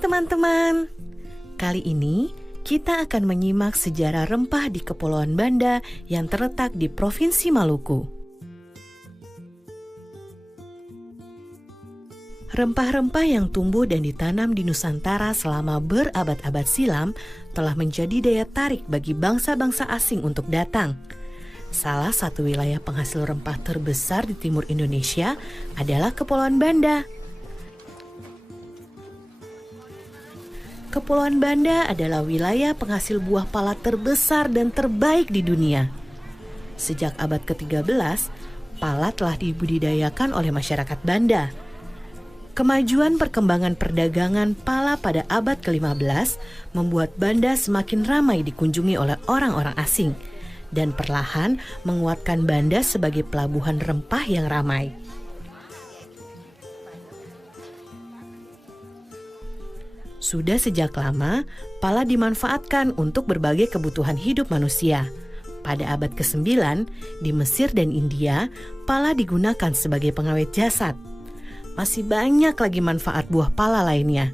teman-teman, kali ini kita akan menyimak sejarah rempah di Kepulauan Banda yang terletak di Provinsi Maluku. Rempah-rempah yang tumbuh dan ditanam di Nusantara selama berabad-abad silam telah menjadi daya tarik bagi bangsa-bangsa asing untuk datang. Salah satu wilayah penghasil rempah terbesar di timur Indonesia adalah Kepulauan Banda. Kepulauan Banda adalah wilayah penghasil buah pala terbesar dan terbaik di dunia. Sejak abad ke-13, pala telah dibudidayakan oleh masyarakat Banda. Kemajuan perkembangan perdagangan pala pada abad ke-15 membuat Banda semakin ramai dikunjungi oleh orang-orang asing dan perlahan menguatkan Banda sebagai pelabuhan rempah yang ramai. Sudah sejak lama, pala dimanfaatkan untuk berbagai kebutuhan hidup manusia. Pada abad ke-9, di Mesir dan India, pala digunakan sebagai pengawet jasad. Masih banyak lagi manfaat buah pala lainnya.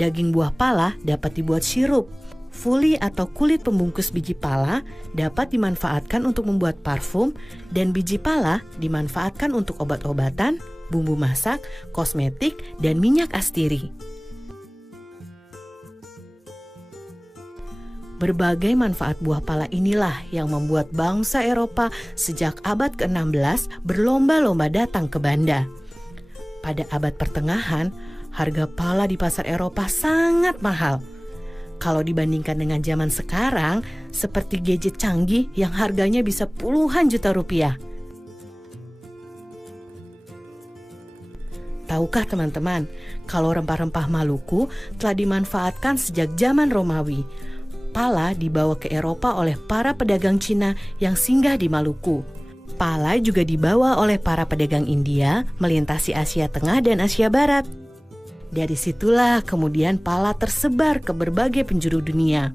Daging buah pala dapat dibuat sirup. Fuli atau kulit pembungkus biji pala dapat dimanfaatkan untuk membuat parfum, dan biji pala dimanfaatkan untuk obat-obatan, bumbu masak, kosmetik, dan minyak astiri. Berbagai manfaat buah pala inilah yang membuat bangsa Eropa sejak abad ke-16 berlomba-lomba datang ke Banda. Pada abad pertengahan, harga pala di pasar Eropa sangat mahal. Kalau dibandingkan dengan zaman sekarang, seperti gadget canggih yang harganya bisa puluhan juta rupiah. Tahukah teman-teman, kalau rempah-rempah Maluku telah dimanfaatkan sejak zaman Romawi. Pala dibawa ke Eropa oleh para pedagang Cina yang singgah di Maluku. Pala juga dibawa oleh para pedagang India melintasi Asia Tengah dan Asia Barat. Dari situlah kemudian pala tersebar ke berbagai penjuru dunia.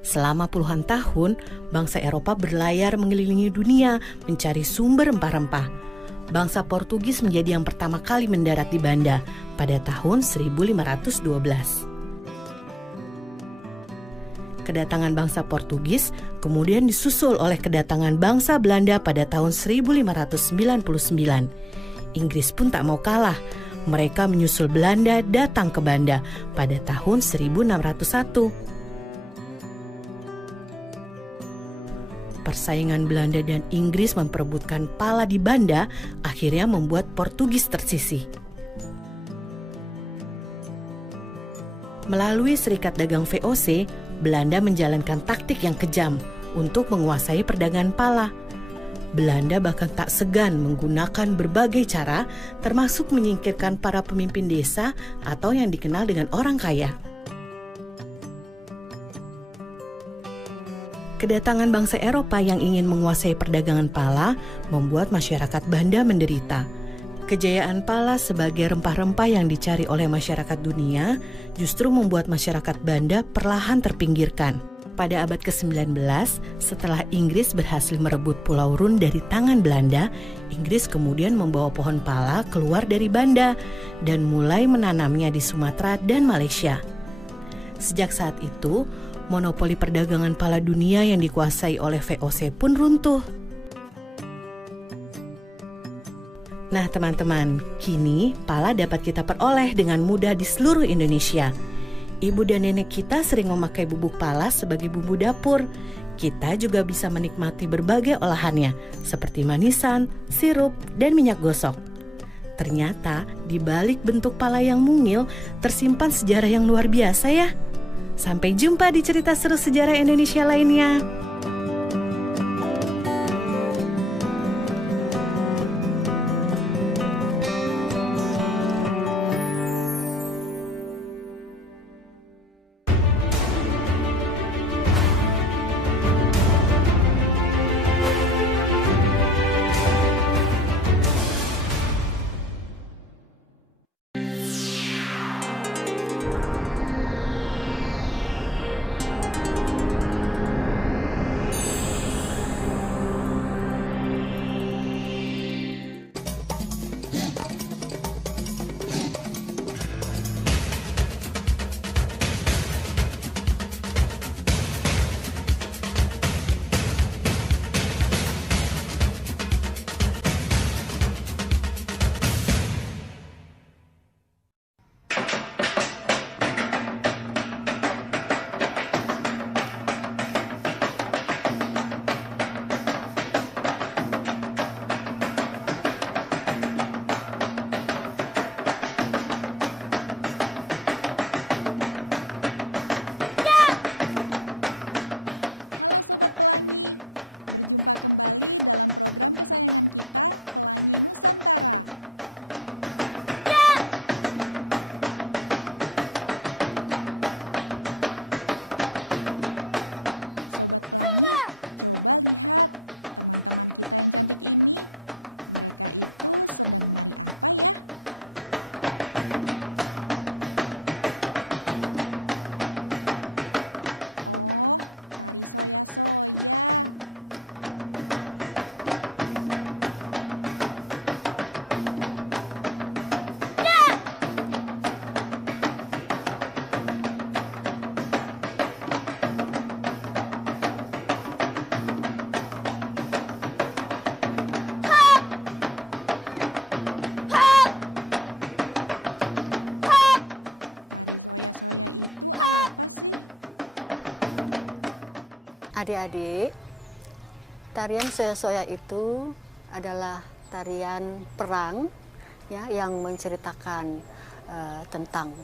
Selama puluhan tahun, bangsa Eropa berlayar mengelilingi dunia mencari sumber rempah-rempah. Bangsa Portugis menjadi yang pertama kali mendarat di Banda pada tahun 1512. Kedatangan bangsa Portugis kemudian disusul oleh kedatangan bangsa Belanda pada tahun 1599. Inggris pun tak mau kalah. Mereka menyusul Belanda datang ke Banda pada tahun 1601. Persaingan Belanda dan Inggris memperebutkan pala di Banda akhirnya membuat Portugis tersisih. Melalui Serikat Dagang VOC, Belanda menjalankan taktik yang kejam untuk menguasai perdagangan pala. Belanda bahkan tak segan menggunakan berbagai cara, termasuk menyingkirkan para pemimpin desa atau yang dikenal dengan orang kaya. Kedatangan bangsa Eropa yang ingin menguasai perdagangan pala membuat masyarakat Banda menderita. Kejayaan pala sebagai rempah-rempah yang dicari oleh masyarakat dunia justru membuat masyarakat Banda perlahan terpinggirkan. Pada abad ke-19, setelah Inggris berhasil merebut Pulau Rune dari tangan Belanda, Inggris kemudian membawa pohon pala keluar dari Banda dan mulai menanamnya di Sumatera dan Malaysia. Sejak saat itu, monopoli perdagangan pala dunia yang dikuasai oleh VOC pun runtuh. Nah teman-teman, kini pala dapat kita peroleh dengan mudah di seluruh Indonesia. Ibu dan nenek kita sering memakai bubuk pala sebagai bumbu dapur. Kita juga bisa menikmati berbagai olahannya, seperti manisan, sirup, dan minyak gosok. Ternyata di balik bentuk pala yang mungil tersimpan sejarah yang luar biasa ya. Sampai jumpa di cerita seru sejarah Indonesia lainnya. Sobat Pelangi. Berjumpa kembali dalam program kesayangan kita, Pelangi Nusantara. Sobat Pelangi, coba lihat teman-teman kita yang cantik ini. Mereka itu sedang menari apa ya? Oh, tari soya-soya. Tari soya-soya itu apa sih? Adik-adik, tarian soya-soya itu adalah tarian perang ya, yang menceritakan tentang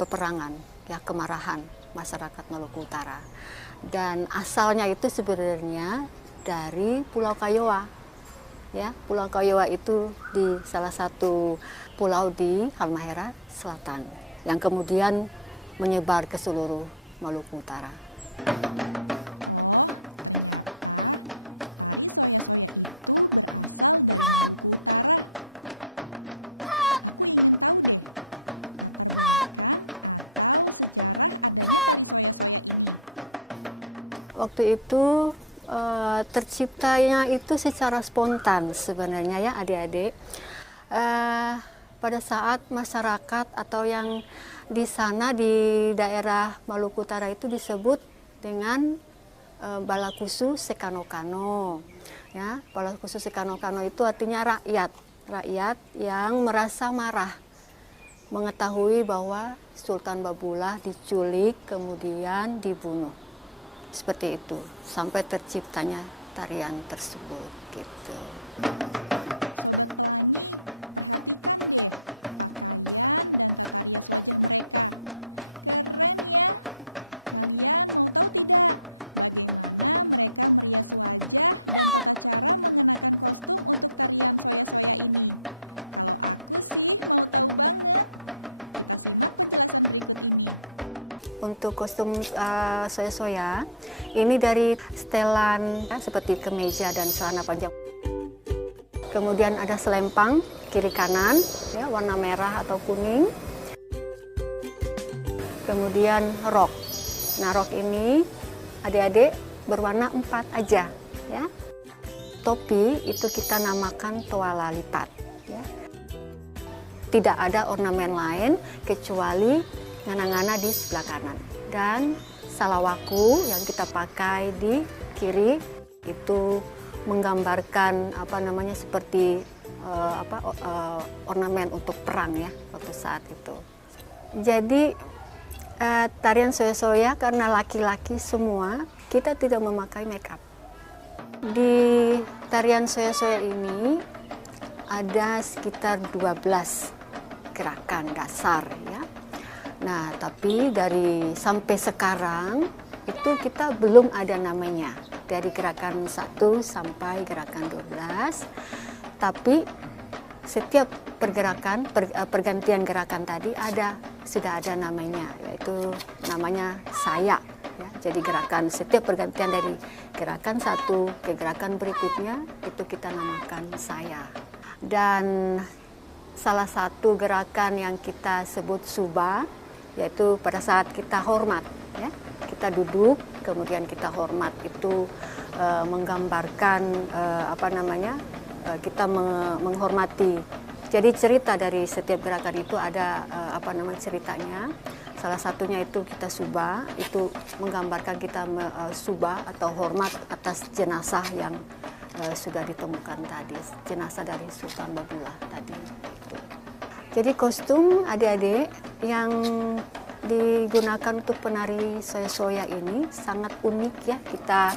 peperangan, ya, kemarahan masyarakat Maluku Utara. Dan asalnya itu sebenarnya dari Pulau Kayowa. Ya, Pulau Kayowa itu di salah satu pulau di Halmahera Selatan yang kemudian menyebar ke seluruh Maluku Utara. Oh, ternyata tari soya-soya itu berasal dari Maluku Utara. Aku ingin tahu deh, latar belakang atau sejarah adanya tari soya-soya ini. Waktu itu terciptanya itu secara spontan sebenarnya ya adik-adik. Pada saat masyarakat atau yang di sana di daerah Maluku Utara itu disebut dengan Balakusu Sekano-Kano. Ya, Balakusu Sekano-Kano itu artinya rakyat yang merasa marah mengetahui bahwa Sultan Babullah diculik kemudian dibunuh. Seperti itu sampai terciptanya tarian tersebut gitu. Sobat Pelangi, perhatikan deh pakaian dan tata rias wajah mereka. Keren ya. Kalian mau tahu tidak bagaimana mereka merias wajah dan tata cara mengenakan kostum untuk tarian soya-soya ini? Kalau aku sih mau tahu banget. Kita simak penjelasan berikut ini. Untuk kostum soya-soya, ini dari setelan ya, seperti kemeja dan celana panjang. Kemudian ada selempang kiri kanan, ya, warna merah atau kuning. Kemudian rok. Nah, rok ini adik-adik berwarna 4 aja, ya. Topi itu kita namakan toala lipat, ya. Tidak ada ornamen lain kecuali ngana-ngana di sebelah kanan. Dan salawaku yang kita pakai di kiri itu menggambarkan seperti ornamen untuk perang ya waktu saat itu. Jadi tarian soya-soya karena laki-laki semua, kita tidak memakai make up. Di tarian soya-soya ini ada sekitar 12 gerakan dasar ya. Nah, tapi sampai sekarang itu kita belum ada namanya. Dari gerakan 1 sampai gerakan 12. Tapi setiap pergantian gerakan tadi sudah ada namanya, yaitu namanya saya ya. Jadi setiap pergantian dari gerakan 1 ke gerakan berikutnya itu kita namakan saya. Dan salah satu gerakan yang kita sebut suba, yaitu pada saat kita hormat ya. Kita duduk kemudian kita hormat, itu menggambarkan kita menghormati. Jadi cerita dari setiap gerakan itu ada ceritanya. Salah satunya itu kita suba, itu menggambarkan kita suba atau hormat atas jenazah yang sudah ditemukan tadi, jenazah dari Sultan Babullah tadi. Gitu. Jadi kostum adik-adik yang digunakan untuk penari soya-soya ini sangat unik ya. Kita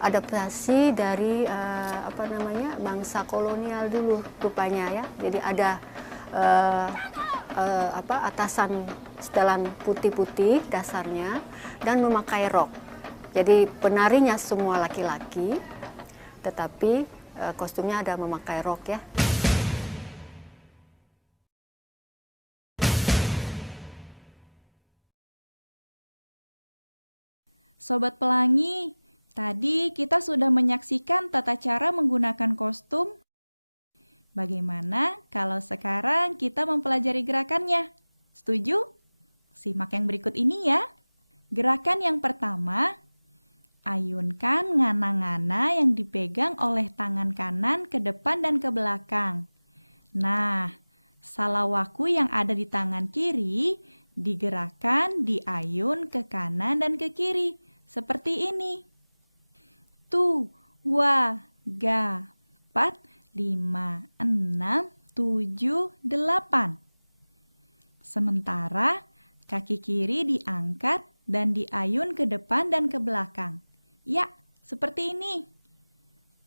adaptasi dari bangsa kolonial dulu rupanya ya. Jadi ada atasan setelan putih-putih dasarnya dan memakai rok Jadi penarinya semua laki-laki, tetapi kostumnya ada memakai rok ya. Sobat Pelangi, tadi kita sudah menyaksikan tata cara menggunakan kostum. Bagaimana kalau sekarang kita mempelajari gerakannya? Setuju? Simak yang berikut ini ya. Gerakan yang pertama, ayunkan ngana-ngana yang dipegang oleh tangan kanan ke depan dan ke belakang. Nah, salawaku yang ada di tangan kiri digerakkan, diayun ke kanan dan ke kiri. Seperti ini. Tu, wa, ga, 4, 5, 6, 7, 8. Sementara kaki kiri diangkat dan diayun ke depan dan ke belakang. Ya, seperti ini.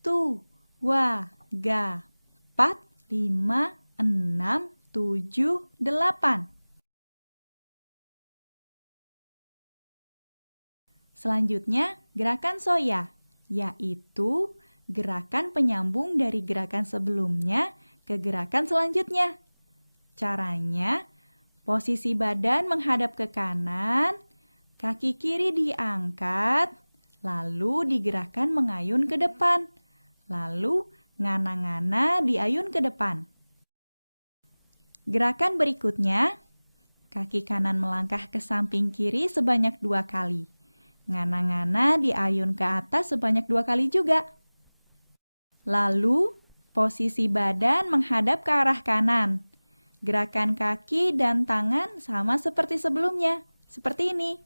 Tu, wa, ga, 4, 5, 6, 7, 8. Selanjutnya, gerakan soya, yaitu gerakan penyambung dari gerakan sebelumnya ke gerakan selanjutnya. Caranya, posisi badan menghadap ke kanan, kaki kiri diangkat, lalu digerakkan mengayun ke depan, lalu ngana-ngana diayun ke depan. Gerakan berikutnya, kaki kanan melangkah ke samping kiri sebanyak 2 kali. Ngana-ngana diayun ke atas sebanyak 2 kali juga. Lalu, posisi badan menghadap ke arah kanan. Gerakan kaki dan tangan sama seperti sebelumnya. Seperti ini.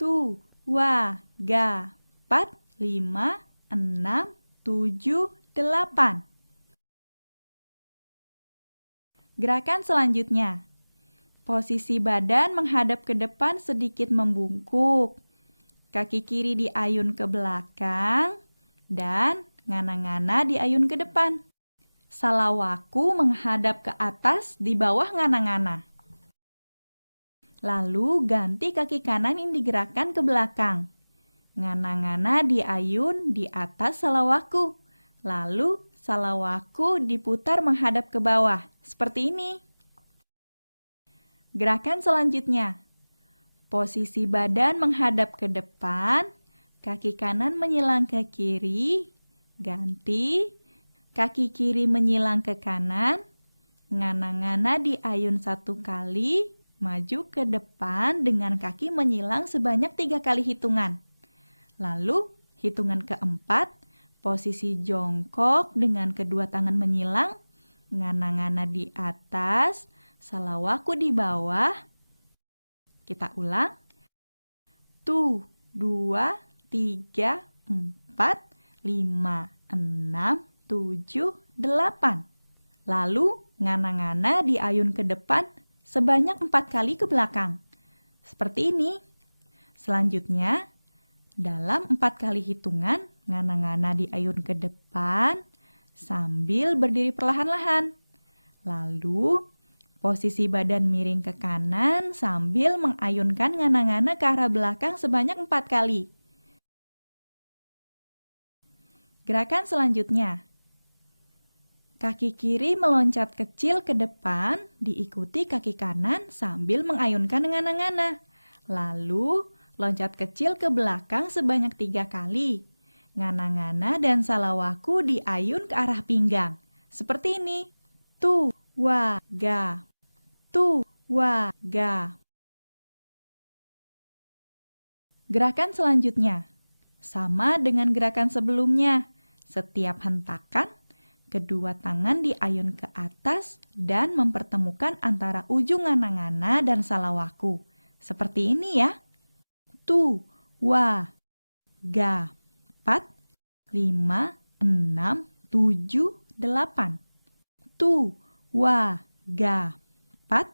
Tu, wa, ga, 4, 5, 6, 7, 8. Gerakan selanjutnya. Posisi badan menghadap ke depan sedikit membungkuk. Kaki kiri diayun ke belakang dan ngana-ngana diayun ke depan. Salawaku menghadap ke atas di bawah ngana-ngana. Lalu ganti kaki kanan yang digerakkan ke belakang. Ngana-ngana diayun di atas salawaku. Lalu salawaku diputar menghadap ke bawah. Seperti ini. Gerakan selanjutnya. Posisi badan menghadap ke depan, kaki kanan menyilang ke kiri, ganti, kaki kiri menyilang ke kanan, ngana-ngana diayun 1 kali, maju ke depan dengan kaki menyilang sebanyak 3 kali hitungan. Lalu, hitungan keempat, posisi jongkok dengan kedua tangan menyilang, ngana-ngana di atas, salawaku di bawah. Kita ulang. Tu, 2, 3, 4, 5, 6, 7, 8. Lalu, ngana-ngana diayun ke depan sebanyak 4 kali ke belakang. Seperti ini. Selanjutnya, dalam 4 kali hitungan, ngana-ngana diayun ke depan sambil berdiri perlahan-lahan. Lalu, posisi badan miring ke kanan sambil mengayunkan ngana-ngana ke arah belakang sebanyak 4 kali. Gerakan selanjutnya. Kaki kiri meloncat kecil ke depan, diikuti kaki kanan sambil mengayunkan ngana-ngana. Lalu, loncat kecil ke belakang sebanyak 3 kali. Ngana-ngana dan salawaku diayun ke arah pinggang. Seperti ini. Tu, wa, ga. Tu, wa, ga. Gerakan selanjutnya. Sama dengan gerakan sebelumnya. Setiap hentakan, kedua tangan diayun ke atas dan mempertemukan antara ujung ngana-ngana dan salawaku. Seperti ini ya. Tu, wa, ga. 4, 5, 6, 7, 8. Tu, wa, ga. 4,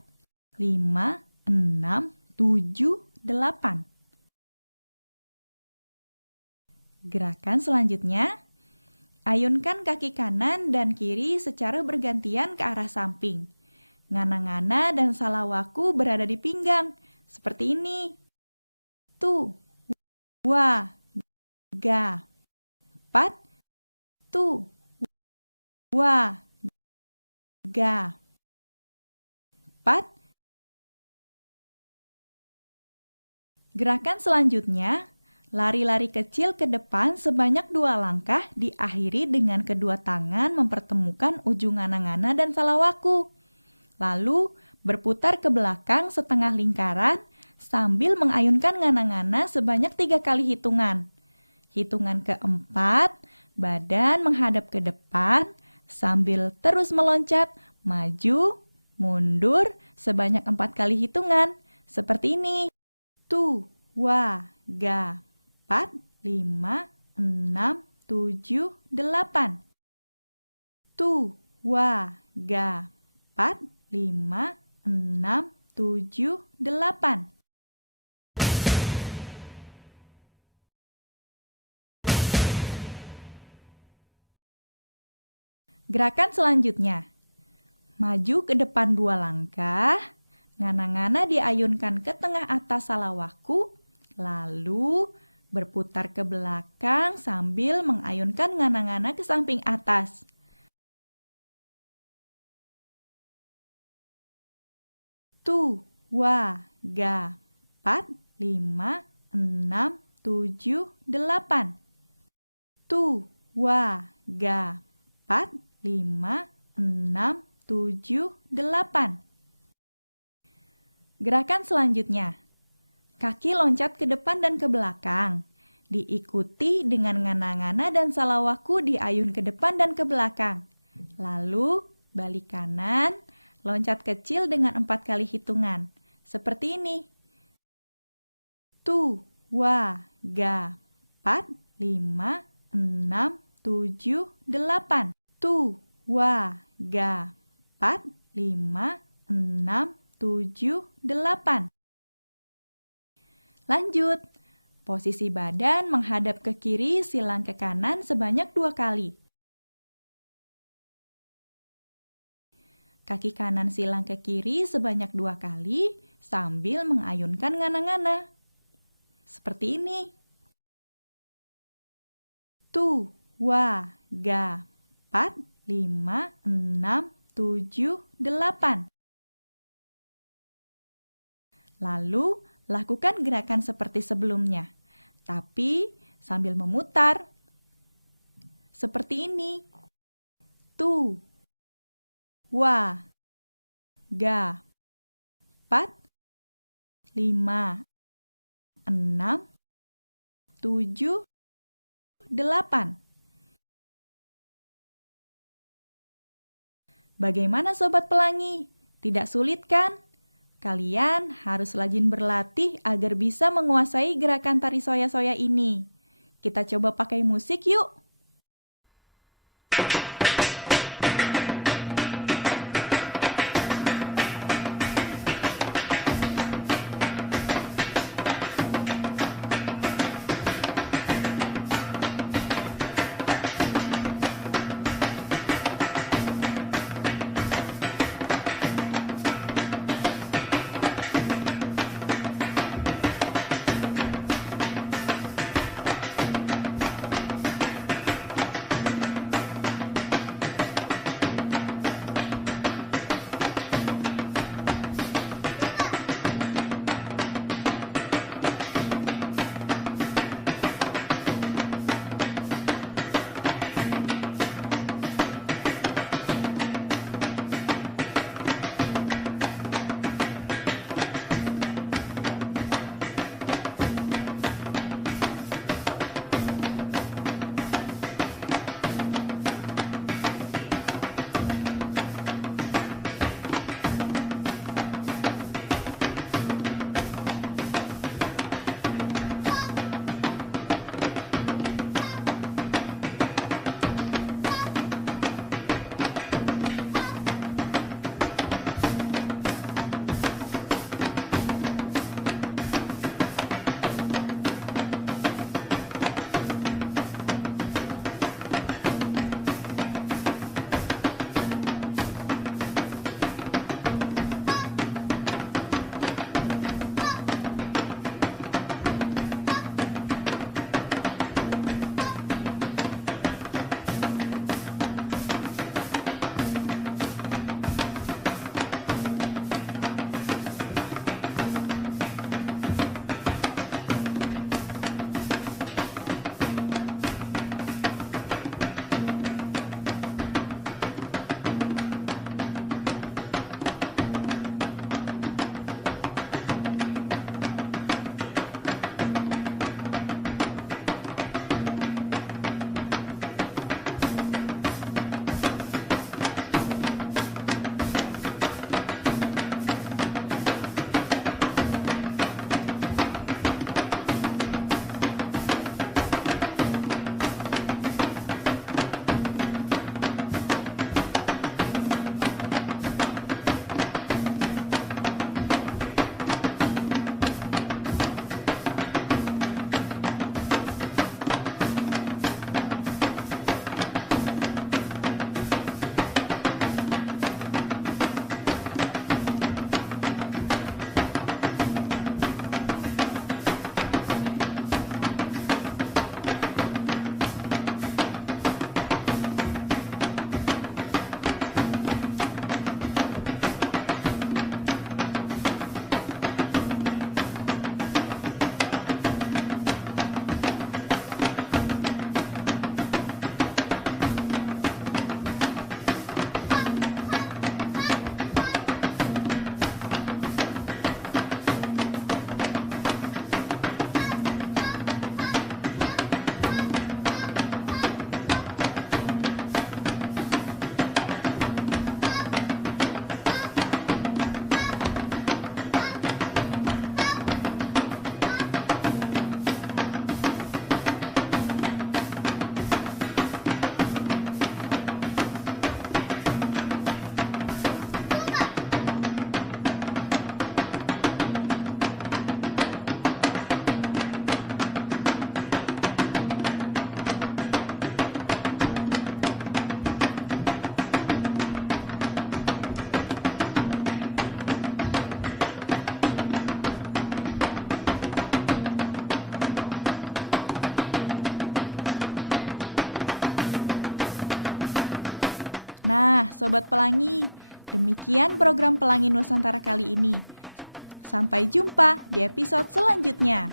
5, 6, 7, 8. Gerakan selanjutnya, ayunkan kaki kanan dan kiri secara bergantian ke arah samping. Ngana-ngana dan salawaku berada di pinggang, seperti ini. Tu, wa, ga. 4. Tu, wa, ga. 4. Gerakan selanjutnya, lari-lari kecil ke depan sebanyak 2 langkah diakhiri dengan kedua tangan mempertemukan ujung ngana-ngana dan salawaku. Lalu berputar ke belakang setengah lingkaran sambil mengayunkan ngana-ngana sebanyak 3 kali hitungan. Hitungan keempat, badan menghadap ke depan sambil terus meloncat, maju, mundur sebanyak 4 kali hitungan. Seperti ini. Tu, wa, ga. 4, 5, 6, 7, 8. Tu, wa, ga. 4, 5, 6, 7, 8. Gerakan selanjutnya. Maju ke depan 2 langkah, ngana-ngana diayunkan ke tengah atas salawaku, lalu berputar ke belakang sambil mengayunkan ngana-ngana ke samping atas. Tu, wa, ga. 4, 5, 6, 7, 8. Tu, wa, ga. 4, 5, 6, 7, 8. Gerakan selanjutnya. Kaki loncat ke depan dan ke belakang. Diikuti dengan ngana-ngana dan salawaku diayun ke depan dan ke belakang. Lalu balik kanan, loncat kecil dengan 4 kali hitungan. Seperti ini. Tu, wa, ga. 4, 5, 6, 7, 8. Tu, wa, ga. 4, 5, 6, 7, 8. Lanjut. Posisi badan menghadap ke kiri, silang ke kanan sebanyak 2 kali. Kaki kanan silang ke kiri sebanyak 2 kali sambil mengayunkan ngana-ngana. Seperti ini. Tu, wa, ga. 4, 5, 6, 7, 8. Lalu, lakukan gerakan seperti sebelumnya, tapi sambil memutar. Seperti ini. Tu, wa, ga. 4, 5, 6, 7, 8. Bagaimana Sobat Pelangi? Tidak sulit kan? Kalian harus rajin berlatih agar bisa menguasai gerakan tari soya-soya ini. Kita coba pakai musik yuk! Nah, Sobat Pelangi, demikian program Pelangi Nusantara kali ini. Sampai jumpa di episode selanjutnya.